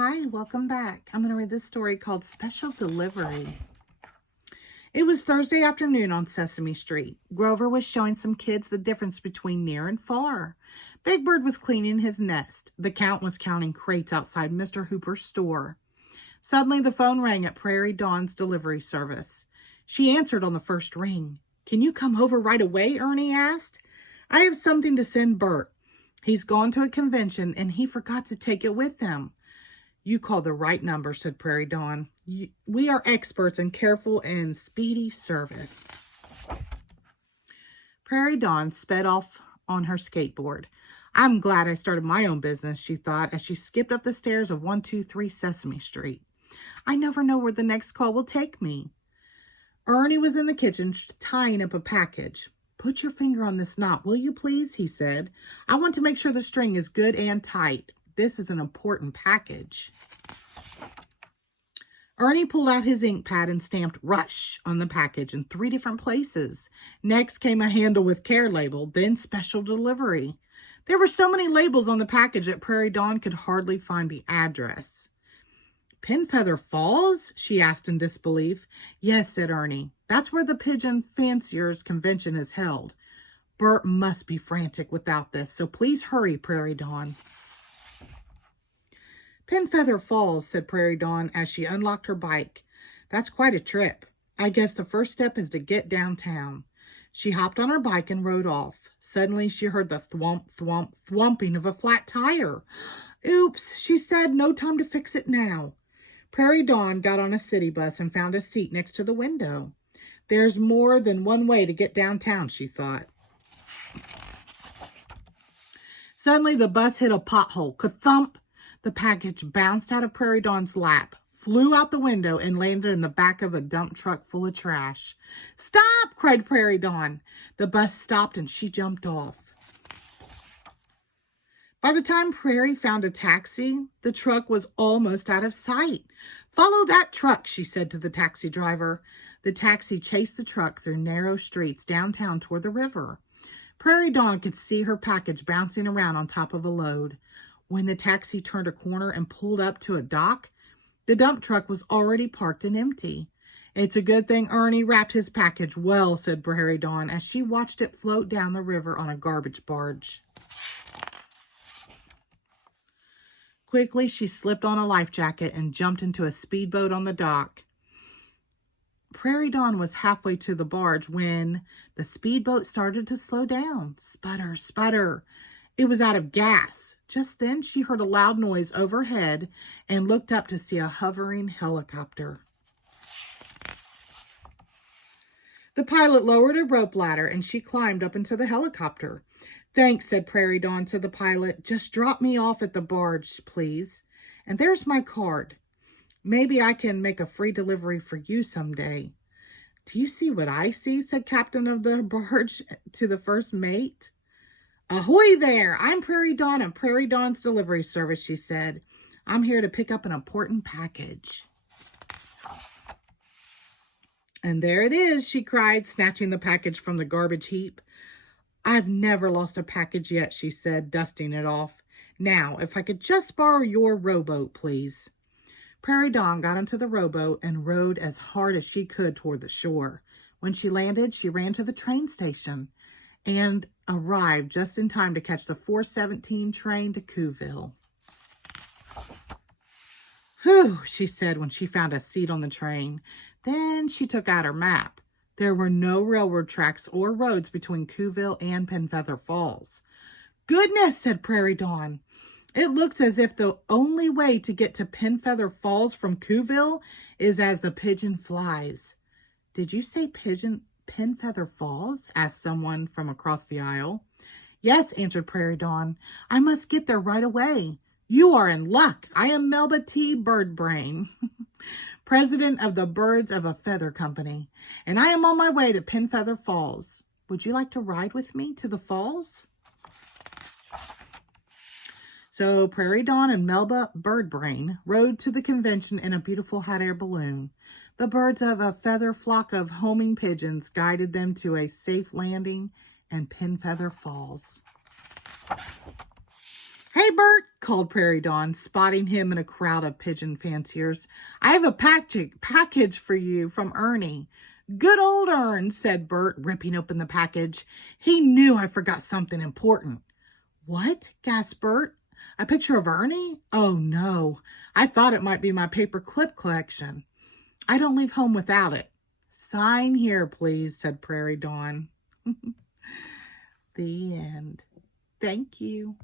Hi, welcome back. I'm going to read this story called Special Delivery. It was Thursday afternoon on Sesame Street. Grover was showing some kids the difference between near and far. Big Bird was cleaning his nest. The Count was counting crates outside Mr. Hooper's store. Suddenly, the phone rang at Prairie Dawn's delivery service. She answered on the first ring. "Can you come over right away?" Ernie asked. "I have something to send Bert. He's gone to a convention and he forgot to take it with him." "You called the right number," said Prairie Dawn. "We are experts in careful and speedy service." Prairie Dawn sped off on her skateboard. "I'm glad I started my own business," she thought as she skipped up the stairs of 123 Sesame Street. "I never know where the next call will take me." Ernie was in the kitchen tying up a package. "Put your finger on this knot, will you please?" he said. "I want to make sure the string is good and tight. This is an important package." Ernie pulled out his ink pad and stamped "Rush" on the package in 3 different places. Next came a "Handle with Care" label, then "Special Delivery." There were so many labels on the package that Prairie Dawn could hardly find the address. "Penfeather Falls?" she asked in disbelief. "Yes," said Ernie. "That's where the Pigeon Fanciers Convention is held." "Bert must be frantic without this, so please hurry, Prairie Dawn." "Penfeather Falls," said Prairie Dawn as she unlocked her bike. "That's quite a trip. I guess the first step is to get downtown." She hopped on her bike and rode off. Suddenly she heard the thwomp, thwomp, thwomping of a flat tire. "Oops," she said. "No time to fix it now." Prairie Dawn got on a city bus and found a seat next to the window. There's more than one way to get downtown, she thought. Suddenly the bus hit a pothole. Ka-thump! The package bounced out of Prairie Dawn's lap, flew out the window, and landed in the back of a dump truck full of trash. "Stop!" cried Prairie Dawn. The bus stopped and she jumped off. By the time Prairie found a taxi, the truck was almost out of sight. "Follow that truck," she said to the taxi driver. The taxi chased the truck through narrow streets downtown toward the river. Prairie Dawn could see her package bouncing around on top of a load. When the taxi turned a corner and pulled up to a dock, the dump truck was already parked and empty. "It's a good thing Ernie wrapped his package well," said Prairie Dawn as she watched it float down the river on a garbage barge. Quickly, she slipped on a life jacket and jumped into a speedboat on the dock. Prairie Dawn was halfway to the barge when the speedboat started to slow down. Sputter, sputter. It was out of gas. Just then, she heard a loud noise overhead and looked up to see a hovering helicopter. The pilot lowered a rope ladder and she climbed up into the helicopter. "Thanks," said Prairie Dawn to the pilot. "Just drop me off at the barge, please. And there's my card. Maybe I can make a free delivery for you someday." "Do you see what I see?" said Captain of the barge to the first mate. "Ahoy there! I'm Prairie Dawn of Prairie Dawn's Delivery Service," she said. "I'm here to pick up an important package." "And there it is," she cried, snatching the package from the garbage heap. "I've never lost a package yet," she said, dusting it off. "Now, if I could just borrow your rowboat, please." Prairie Dawn got into the rowboat and rowed as hard as she could toward the shore. When she landed, she ran to the train station and arrived just in time to catch the 4:17 train to Cooville. "Whew," she said when she found a seat on the train. Then she took out her map. There were no railroad tracks or roads between Cooville and Penfeather Falls. "Goodness," said Prairie Dawn. "It looks as if the only way to get to Penfeather Falls from Cooville is as the pigeon flies." "Did you say Penfeather Falls?" asked someone from across the aisle. "Yes," answered Prairie Dawn. "I must get there right away." "You are in luck. I am Melba T. Birdbrain, president of the Birds of a Feather Company, and I am on my way to Penfeather Falls. Would you like to ride with me to the falls?" So Prairie Dawn and Melba Birdbrain rode to the convention in a beautiful hot air balloon. The birds of a feather flock of homing pigeons guided them to a safe landing in Penfeather Falls. Hey, Bert, called Prairie Dawn, spotting him in a crowd of pigeon fanciers. I have a package for you from Ernie. Good old Ern, said Bert, ripping open the package. He knew I forgot something important. What? Gasped Bert. A picture of Ernie? Oh, no. I thought it might be my paper clip collection. I don't leave home without it. Sign here, please, said Prairie Dawn. The end. Thank you.